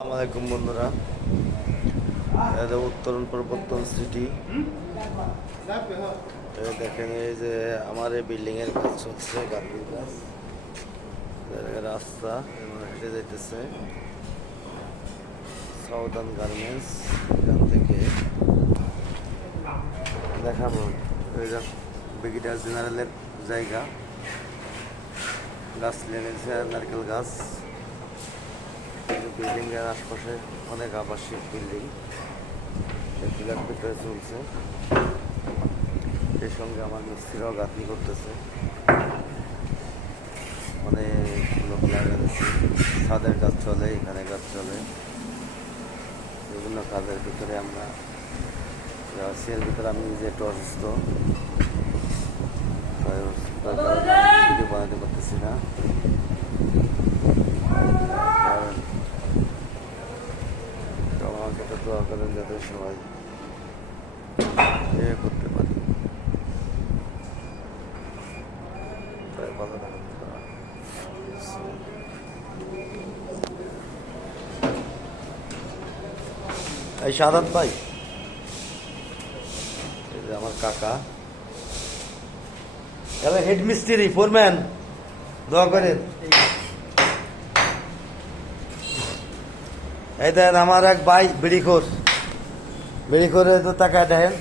আসসালামাইকুম বন্ধুরা, এটা উত্তরণ পরিবর্তন সিটি। দেখেন এই যে আমার এই বিল্ডিং এর কাজ চলছে, গাঁথনির কাজ। রাস্তা হেঁটে যাইতেছে সাউদার্ন গার্মেন্টস। এখান থেকে দেখাবো ব্রিগেডিয়ার জেনারেলের জায়গা। গাছ লেগেছে, নারকেল গাছ। বিল্ডিং এর আশপাশে অনেক আবাসিক বিল্ডিং এগুলোর ভিতরে চলছে। এর সঙ্গে আমার মিস্ত্রিরাও গাঁথনি করতেছে, অনেকগুলো প্ল্যান আছে। ছাদের কাজ চলে, এখানে কাজ চলে, বিভিন্ন কাজের ভিতরে আমরা আছি। এর ভিতরে আমি নিজে একটু অসুস্থ, ভিডিও বানাতে পারতেছি না। আমাকে তো দোয়া করেন যাতে সবাই করতে পারি, তাই ভালো থাকুন। এই সাদাত ভাই, এই যে আমার কাকা, এবার হেড মিস্ত্রি ফোরম্যান, দোয়া করেন। এই দেন আমার এক ভাই বিড়ি করে তো টাকা দেন।